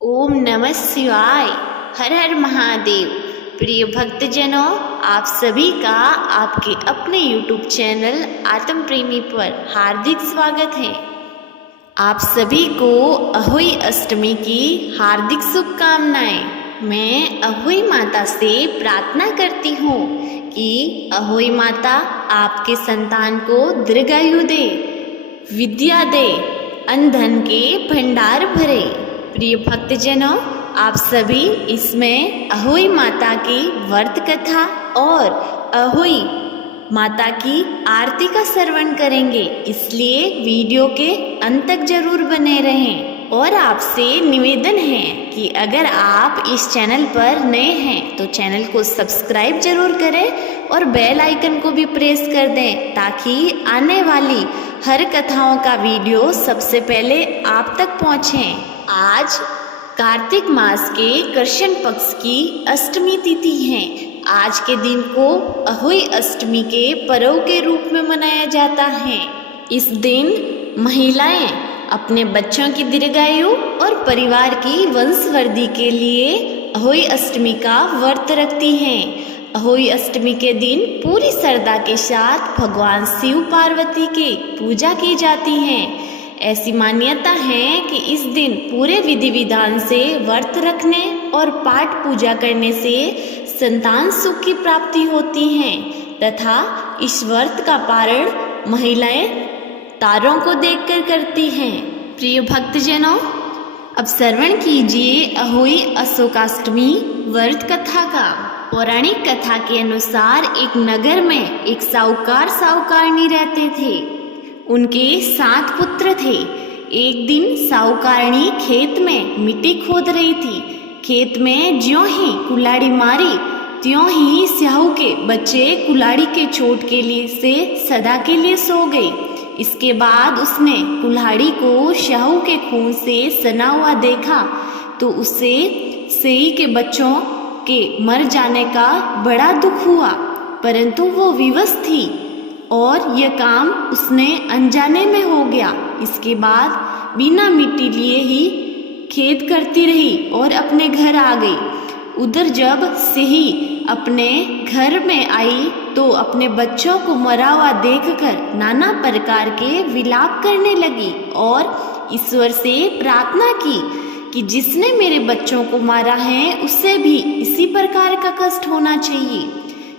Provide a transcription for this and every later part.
ओम नमः शिवाय। हर हर महादेव। प्रिय भक्तजनों, आप सभी का आपके अपने YouTube चैनल आत्म प्रेमी पर हार्दिक स्वागत है। आप सभी को अहोई अष्टमी की हार्दिक शुभकामनाएं। मैं अहोई माता से प्रार्थना करती हूँ कि अहोई माता आपके संतान को दीर्घायु दे, विद्या दे, अन्न धन के भंडार भरे। प्रिय भक्तजनों, आप सभी इसमें अहोई माता की व्रत कथा और अहोई माता की आरती का श्रवण करेंगे, इसलिए वीडियो के अंत तक जरूर बने रहें। और आपसे निवेदन है कि अगर आप इस चैनल पर नए हैं तो चैनल को सब्सक्राइब जरूर करें और बेल आइकन को भी प्रेस कर दें, ताकि आने वाली हर कथाओं का वीडियो सबसे पहले आप तक पहुँचे। आज कार्तिक मास के कृष्ण पक्ष की अष्टमी तिथि है। आज के दिन को अहोई अष्टमी के पर्व के रूप में मनाया जाता है। इस दिन महिलाएं अपने बच्चों की दीर्घायु और परिवार की वंशवृद्धि के लिए अहोई अष्टमी का व्रत रखती हैं। अहोई अष्टमी के दिन पूरी श्रद्धा के साथ भगवान शिव पार्वती की पूजा की जाती है। ऐसी मान्यता है कि इस दिन पूरे विधि विधान से व्रत रखने और पाठ पूजा करने से संतान सुख की प्राप्ति होती है तथा इस व्रत का पारण महिलाएं तारों को देखकर करती हैं। प्रिय भक्तजनों, अब श्रवण कीजिए अहोई अशोकाष्टमी व्रत कथा का। पौराणिक कथा के अनुसार एक नगर में एक साहूकार साहूकारनी रहते थे। उनके 7 पुत्र थे। एक दिन साहूकारनी खेत में मिट्टी खोद रही थी। खेत में ज्यों ही कुल्हाड़ी मारी त्यों ही स्याहू के बच्चे कुल्हाड़ी के चोट के लिए से सदा के लिए सो गए। इसके बाद उसने कुल्हाड़ी को स्याहू के खून से सना हुआ देखा तो उसे सेई के बच्चों के मर जाने का बड़ा दुख हुआ, परंतु वो विवश थी और यह काम उसने अनजाने में हो गया। इसके बाद बिना मिट्टी लिए ही खेद करती रही और अपने घर आ गई। उधर जब सेही अपने घर में आई तो अपने बच्चों को मरा हुआ देखकर नाना प्रकार के विलाप करने लगी और ईश्वर से प्रार्थना की कि जिसने मेरे बच्चों को मारा है उससे भी इसी प्रकार का कष्ट होना चाहिए।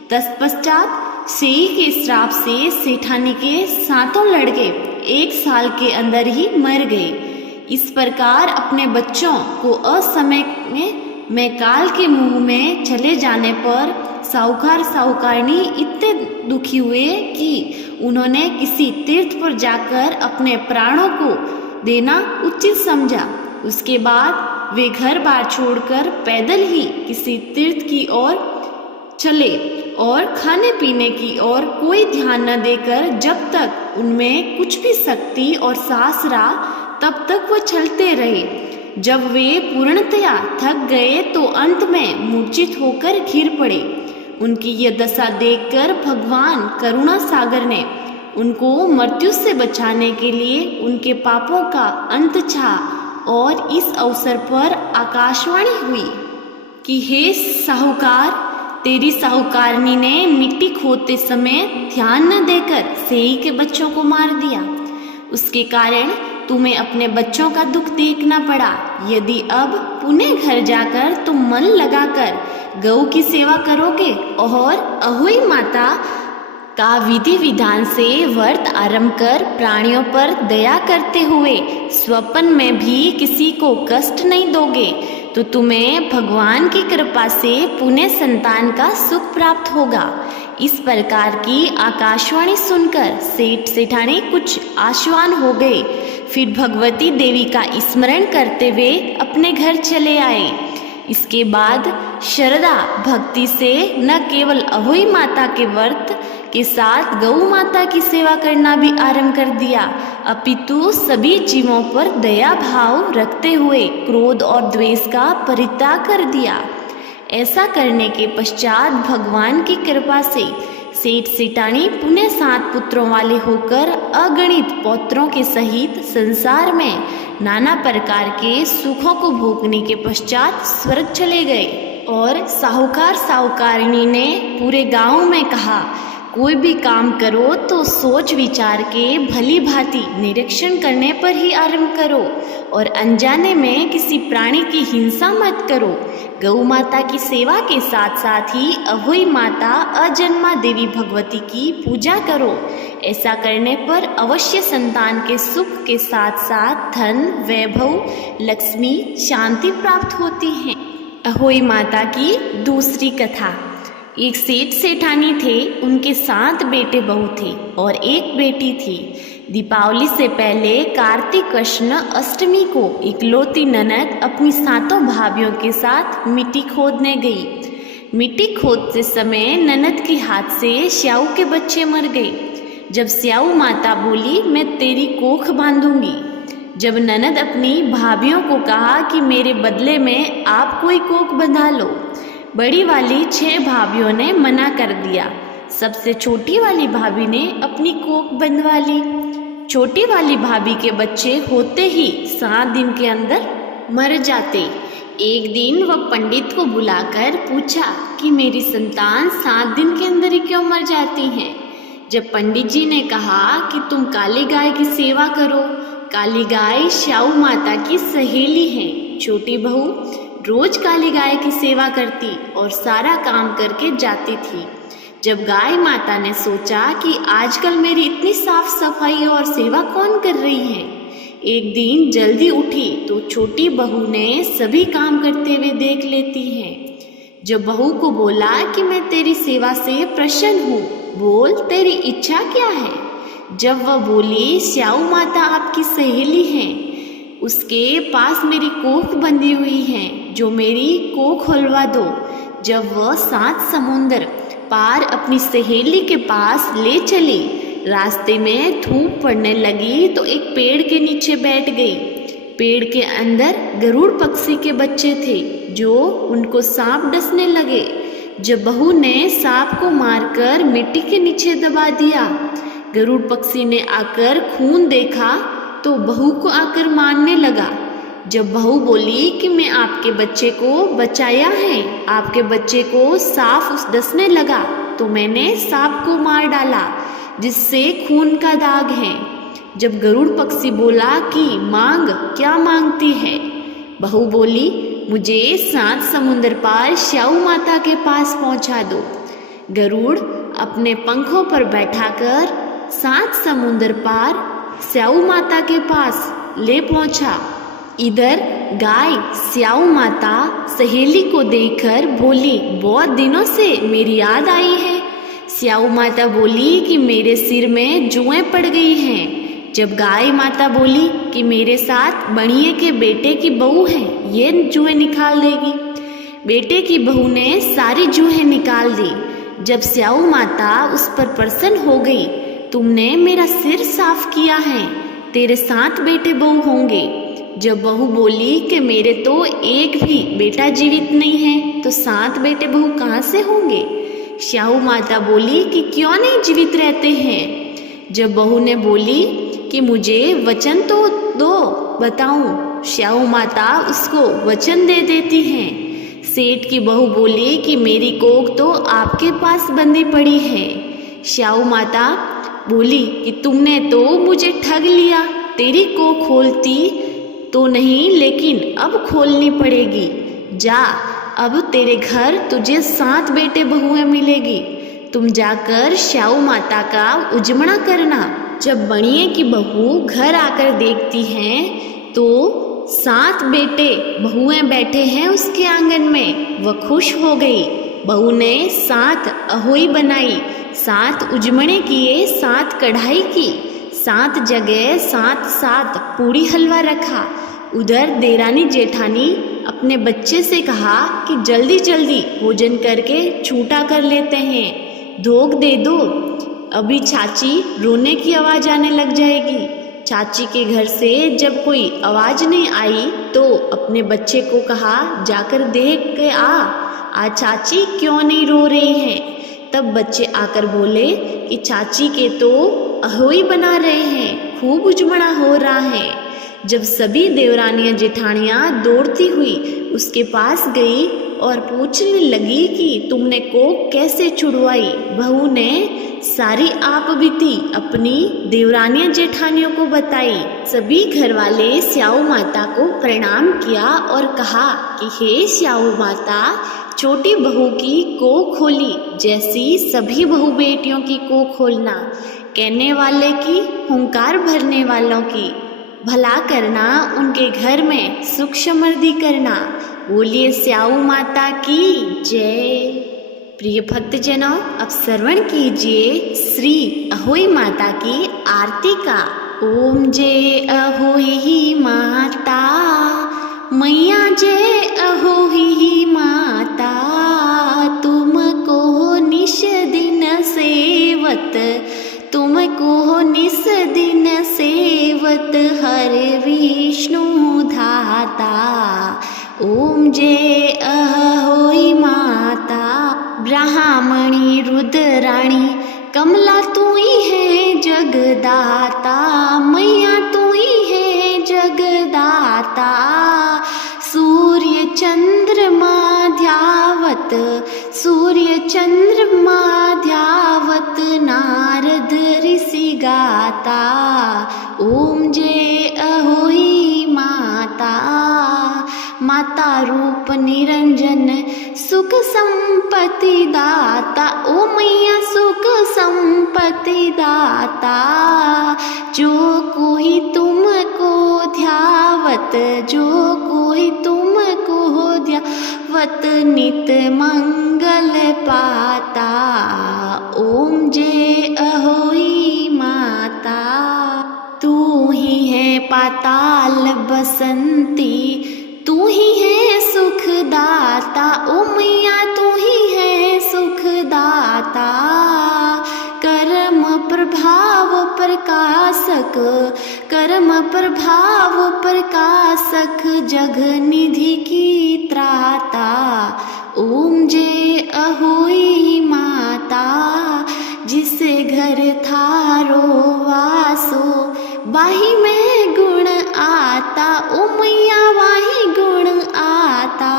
तत्पश्चात सेई के श्राप से सेठानी के 7 लड़के 1 साल के अंदर ही मर गए। इस प्रकार अपने बच्चों को असमय में काल के मुंह में चले जाने पर साहूकार साहूकारनी इतने दुखी हुए कि उन्होंने किसी तीर्थ पर जाकर अपने प्राणों को देना उचित समझा। उसके बाद वे घर बार छोड़कर पैदल ही किसी तीर्थ की ओर चले और खाने पीने की ओर कोई ध्यान न देकर जब तक उनमें कुछ भी शक्ति और साहस रहा तब तक वो चलते रहे। जब वे पूर्णतया थक गए तो अंत में मूर्छित होकर गिर पड़े। उनकी यह दशा देखकर भगवान करुणा सागर ने उनको मृत्यु से बचाने के लिए उनके पापों का अंत चाहा और इस अवसर पर आकाशवाणी हुई कि हे साहूकार, तेरी साहूकारनी ने मिट्टी खोदते समय ध्यान न देकर सेई के बच्चों को मार दिया। उसके कारण तुम्हें अपने बच्चों का दुख देखना पड़ा। यदि अब पुणे घर जाकर तुम मन लगाकर गौ की सेवा करोगे और अहोई माता का विधि विधान से व्रत आरंभ कर प्राणियों पर दया करते हुए स्वप्न में भी किसी को कष्ट नहीं दोगे तो तुम्हें भगवान की कृपा से पुण्य संतान का सुख प्राप्त होगा। इस प्रकार की आकाशवाणी सुनकर सेठ सेठानी कुछ आश्वान हो गए। फिर भगवती देवी का स्मरण करते हुए अपने घर चले आए। इसके बाद श्रद्धा भक्ति से न केवल अहोई माता के व्रत के साथ गौ माता की सेवा करना भी आरंभ कर दिया, अपितु सभी जीवों पर दया भाव रखते हुए क्रोध और द्वेष का परित्याग कर दिया। ऐसा करने के पश्चात भगवान की कृपा से सेठ सेठानी पुण्य 7 पुत्रों वाले होकर अगणित पौत्रों के सहित संसार में नाना प्रकार के सुखों को भोगने के पश्चात स्वर्ग चले गए। और साहूकार साहूकारिणी ने पूरे गांव में कहा, कोई भी काम करो तो सोच विचार के भली भांति निरीक्षण करने पर ही आरंभ करो और अनजाने में किसी प्राणी की हिंसा मत करो। गौ माता की सेवा के साथ साथ ही अहोई माता अजन्मा देवी भगवती की पूजा करो। ऐसा करने पर अवश्य संतान के सुख के साथ साथ धन, वैभव, लक्ष्मी, शांति प्राप्त होती है। अहोई माता की दूसरी कथा। एक सेठ सेठानी थे, उनके 7 बेटे बहू थे और एक बेटी थी। दीपावली से पहले कार्तिक कृष्ण अष्टमी को इकलौती ननद अपनी 7 भाभियों के साथ मिट्टी खोदने गई। मिट्टी खोदते समय ननद के हाथ से स्याऊ के बच्चे मर गए। जब स्याऊ माता बोली, मैं तेरी कोख बांधूंगी। जब ननद अपनी भाभियों को कहा कि मेरे बदले में आप कोई कोख बंधा लो, बड़ी वाली 6 भाभियों ने मना कर दिया। सबसे छोटी वाली भाभी ने अपनी कोख बंधवा ली। छोटी वाली भाभी के बच्चे होते ही 7 दिन के अंदर मर जाते। एक दिन वह पंडित को बुलाकर पूछा कि मेरी संतान 7 दिन के अंदर ही क्यों मर जाती हैं। जब पंडित जी ने कहा कि तुम काली गाय की सेवा करो। काली गाय स्याऊ माता की सहेली है। छोटी बहू रोज काली गाय की सेवा करती और सारा काम करके जाती थी। जब गाय माता ने सोचा कि आजकल मेरी इतनी साफ सफाई और सेवा कौन कर रही है, एक दिन जल्दी उठी तो छोटी बहू ने सभी काम करते हुए देख लेती है। जब बहू को बोला कि मैं तेरी सेवा से प्रसन्न हूँ, बोल तेरी इच्छा क्या है। जब वह बोली, स्याऊ माता आपकी सहेली है, उसके पास मेरी कोख बंधी हुई है, जो मेरी कोख खुलवा दो। जब वह 7 समुंदर पार अपनी सहेली के पास ले चली, रास्ते में धूप पड़ने लगी तो एक पेड़ के नीचे बैठ गई। पेड़ के अंदर गरुड़ पक्षी के बच्चे थे जो उनको सांप डसने लगे। जब बहू ने सांप को मारकर मिट्टी के नीचे दबा दिया, गरुड़ पक्षी ने आकर खून देखा तो बहू को आकर मारने लगा। जब बहू बोली कि मैं आपके बच्चे को बचाया है, आपके बच्चे को सांप डसने लगा तो मैंने सांप को मार डाला जिससे खून का दाग है। जब गरुड़ पक्षी बोला कि मांग, क्या मांगती है? बहू बोली, मुझे 7 समुंदर पार स्याऊ माता के पास पहुंचा दो। गरुड़ अपने पंखों पर बैठाकर 7 समुंदर पार स्याऊ माता के पास ले पहुंचा। इधर गाय स्याऊ माता सहेली को देखकर बोली, बहुत दिनों से मेरी याद आई है। स्याऊ माता बोली कि मेरे सिर में जुएं पड़ गई हैं। जब गाय माता बोली कि मेरे साथ बणिए के बेटे की बहू है, ये जुएं निकाल देगी। बेटे की बहू ने सारी जुएं निकाल दी। जब स्याऊ माता उस पर प्रसन्न हो गई, तुमने मेरा सिर साफ किया है, तेरे 7 बेटे बहू होंगे। जब बहू बोली कि मेरे तो एक भी बेटा जीवित नहीं है, तो 7 बेटे बहू कहाँ से होंगे? स्याऊ माता बोली कि क्यों नहीं जीवित रहते हैं। जब बहू ने बोली कि मुझे वचन तो दो, बताऊं। स्याऊ माता उसको वचन दे देती हैं। सेठ की बहू बोली कि मेरी कोख तो आपके पास बंधी पड़ी है। स्याऊ माता बोली कि तुमने तो मुझे ठग लिया, तेरी कोख खोलती तो नहीं, लेकिन अब खोलनी पड़ेगी। जा, अब तेरे घर तुझे 7 बेटे बहुएं मिलेगी। तुम जाकर स्याऊ माता का उजमणा करना। जब बणिए की बहू घर आकर देखती हैं तो 7 बेटे बहुएं बैठे हैं उसके आंगन में। वह खुश हो गई। बहू ने 7 अहोई बनाई, 7 उजमणे किए, 7 कढ़ाई की, 7 जगह 7 पूड़ी हलवा रखा। उधर देरानी जेठानी अपने बच्चे से कहा कि जल्दी जल्दी भोजन करके छूटा कर लेते हैं, धोख दे दो, अभी चाची रोने की आवाज़ आने लग जाएगी। चाची के घर से जब कोई आवाज़ नहीं आई तो अपने बच्चे को कहा, जाकर देख के आज चाची क्यों नहीं रो रही हैं। तब बच्चे आकर बोले कि चाची के तो अहोई बना रहे हैं, खूब उजमड़ा हो रहा है। जब सभी देवरानियां जेठानियां दौड़ती हुई उसके पास गई और पूछने लगी कि तुमने कोक कैसे छुड़वाई, बहू ने सारी आप बीती अपनी देवरानियां जेठानियों को बताई। सभी घर वाले स्याऊ माता को प्रणाम किया और कहा कि हे स्याऊ माता, छोटी बहू की कोख खोली जैसी सभी बहू बेटियों की कोख खोलना, कहने वाले की, हुंकार भरने वालों की भला करना, उनके घर में सुख समृद्धि करना। बोलिए स्याऊ माता की जय। प्रिय भक्तजनों, अब श्रवण कीजिए श्री अहोई माता की आरती का। ओम जय अहोई माता, मैया जय अहोई माता, तुमको निश दिन सेवत, तुमको निस दिन सेवत हर विष्णु धाता। ओम जय अहोई माता, ब्राह्मणी रुद्राणी कमला तू ही है जगदाता, मैया तू ही है जगदाता। सूर्य चंद्रमा ध्यावत, सूर्य चंद्रमा ध्यावत नारद ऋषि गाता। ओम जय अहोई माता, माता रूप निरंजन सुख संपत्ति दाता। ओ मैया सुख संपत्ति दाता, जो कोई तुमको ध्यावत, जो कोई तुमको ध्यावत नित मंगल पाता। ओम जय अहोई माता, तू ही है पाताल बसंती, तू ही है सुखदाता। ओ मैया तू ही है सुखदाता, कर्म प्रभाव प्रकाशक, कर्म प्रभाव प्रकाशक, जग निधि की त्राता। ओम जय अहोई माता, जिसे घर थारो वासो, वाही में गुण आता। ओ मैया वाही गुण आता,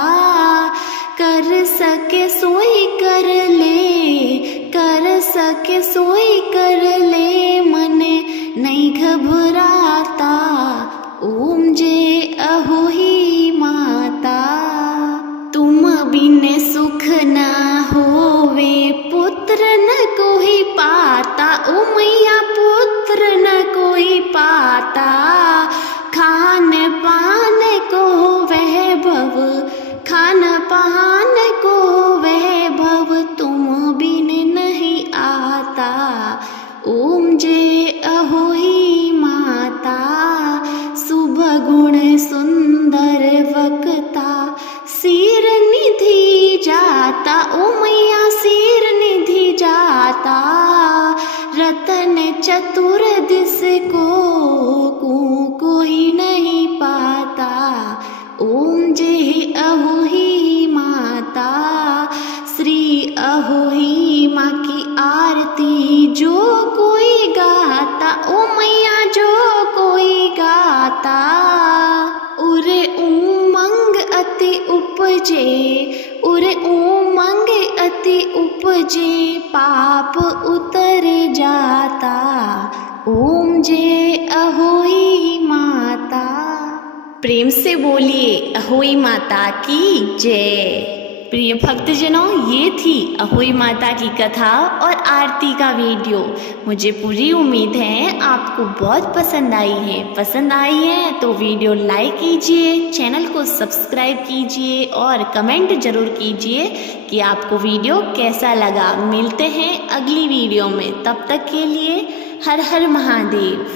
कर सके सोई कर ले, कर सके सोई कर ले, मन नहीं घबराता। ओम जय अहोई माता, तुम बिन सुख न होवे, पुत्र न कोई पाता। ओ मैया पुत्र न कोई पाता, खान पान को वैभव, खान पान को वैभव, तुम बिन नहीं आता। ओम जय अहोई माता, शुभ गुण सुंदर वक्ता, सिर निधि जाता। ओ मैया सिर निधि जाता, रतन चतुर दिस को कोई नहीं पाता। ओम जय अहोई माता, श्री अहोई माँ की आरती जो कोई गाता। ओ मैया जो कोई गाता, उरे उमंग अति उपजे, उरे उमंग अति उपजे, पाप उतर जाता। ओम जय अहोई माता। प्रेम से बोलिए अहोई माता की जय। प्रिय भक्तजनों, ये थी अहोई माता की कथा और आरती का वीडियो। मुझे पूरी उम्मीद है आपको बहुत पसंद आई है। पसंद आई है तो वीडियो लाइक कीजिए, चैनल को सब्सक्राइब कीजिए और कमेंट जरूर कीजिए कि आपको वीडियो कैसा लगा। मिलते हैं अगली वीडियो में, तब तक के लिए हर हर महादेव।